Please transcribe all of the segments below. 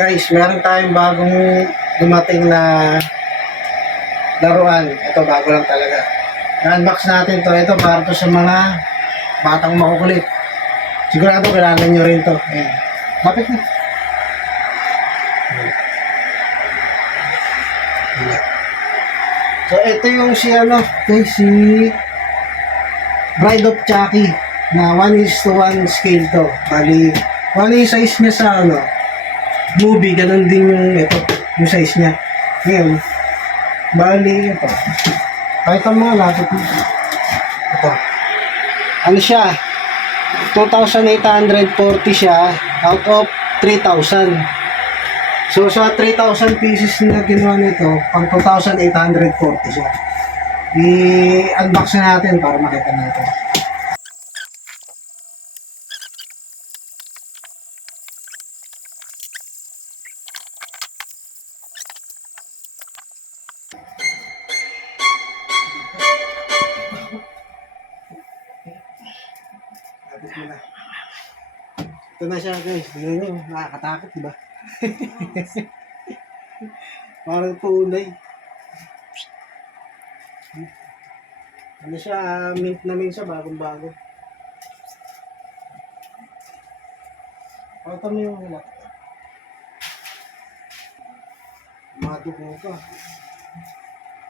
Guys, meron tayong bagong dumating na laruan. Ito, bago lang talaga. I-unbox natin to. Ito, para to sa mga batang makukulit. Sigurado, kailangan nyo rin to. Ayan. Lapit na. So, ito yung si si Bride of Chucky na 1:1 scale to. Bali, kung yung size niya sa movie, ganun din yung size niya. Ngayon, bali, ito. Kahit ang mga lapit mo. Ito. Ano siya? 2,840 siya out of 3,000. So, sa 3,000 pieces na ginawa nito, pang 2,840 siya. I-unbox na natin para makita natin. Ito na siya, guys. Tingnan nyo, nakakatakot, diba? Parang tunay. Ano siya, mint na mint siya, bagong-bago. Pakita mo yung wala. Madugo ka.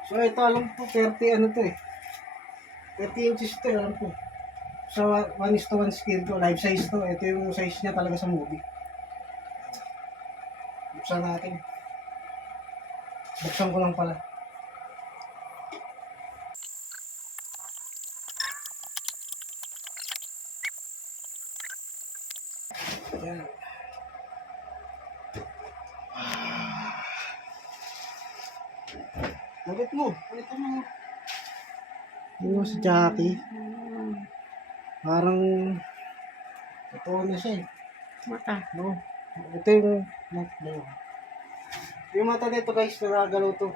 So, ito alam ko, 30 ano to eh. 30 inches to, alam ko. Sa 1:1 scale to, life size to. Ito yung size niya talaga sa movie. Buksan natin. Buksan ko lang pala. Yan. Ulit mo. Ulit mo. Yung si Jackie. Parang totoo na siya eh. Mata. No? Ito yung yung mata nito guys, nagagalaw to.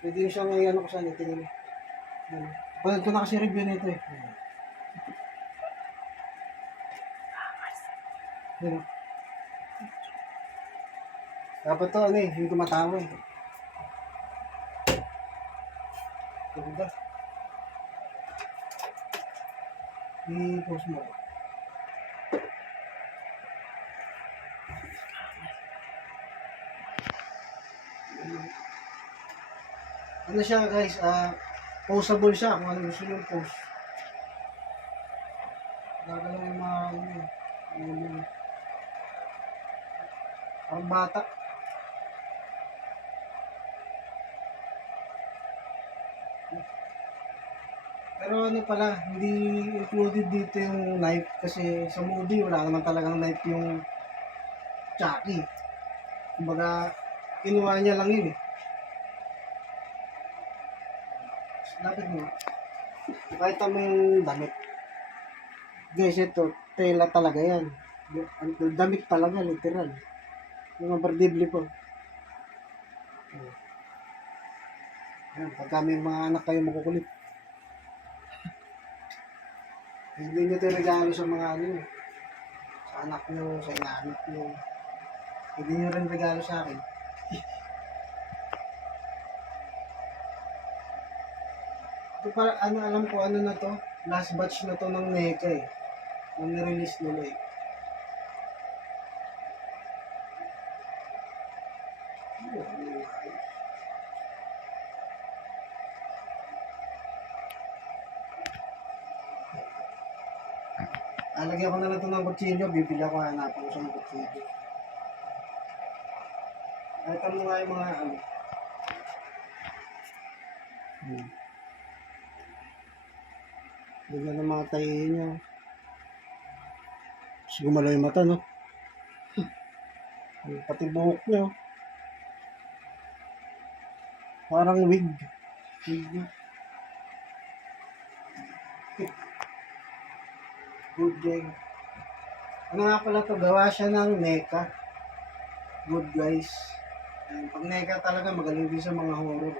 Pwede yung siyang ano ko saan, tingin mo. Pagod ko na kasi review nito eh. Yan. Dapat to ano eh, yung tumatawa eh. Ganda. I-post mo. Ano siya guys, postable siya kung ano gusto yung post. Gagalaw yung mga parang bata. Pero ano pala, hindi included dito yung knife kasi sa movie wala naman talagang knife yung Chucky. Kumbaga, kinuha niya lang yun eh. Lapit mo. Kahit mo yung damit. Guys, ito, tela talaga yan. Damit talaga, literal. Yung mabardibli po. Ayan, pagka may mga anak kayo makukulit. Hindi nyo ito regalo sa mga sa anak nyo, sa inaanak nyo. Hindi nyo rin regalo sa akin. Ito para, alam ko, na to? Last batch na to ng NECA eh. Nang nirelease nila eh. Alagyan ko na lang ito ng kutsilyo, bibili ako, hanapan ko sa ng kutsilyo. Kahit mo nga yung mga Bigyan ng mga tahihin niya. Tapos gumalaw yung mata, no? Pati buhok niya. Parang wig. Wig niya. Good gang. Ano nga pala to? Gawa siya ng NECA. Good guys. Pag NECA talaga magaling din sa mga horror.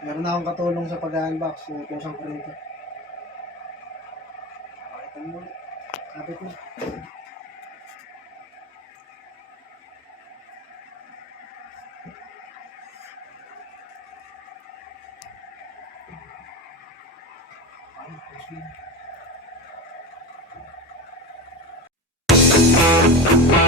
Meron na akong katulong sa pag-unbox. Utusan ko rin ito. Pakita mo. Kapit mo. Ay,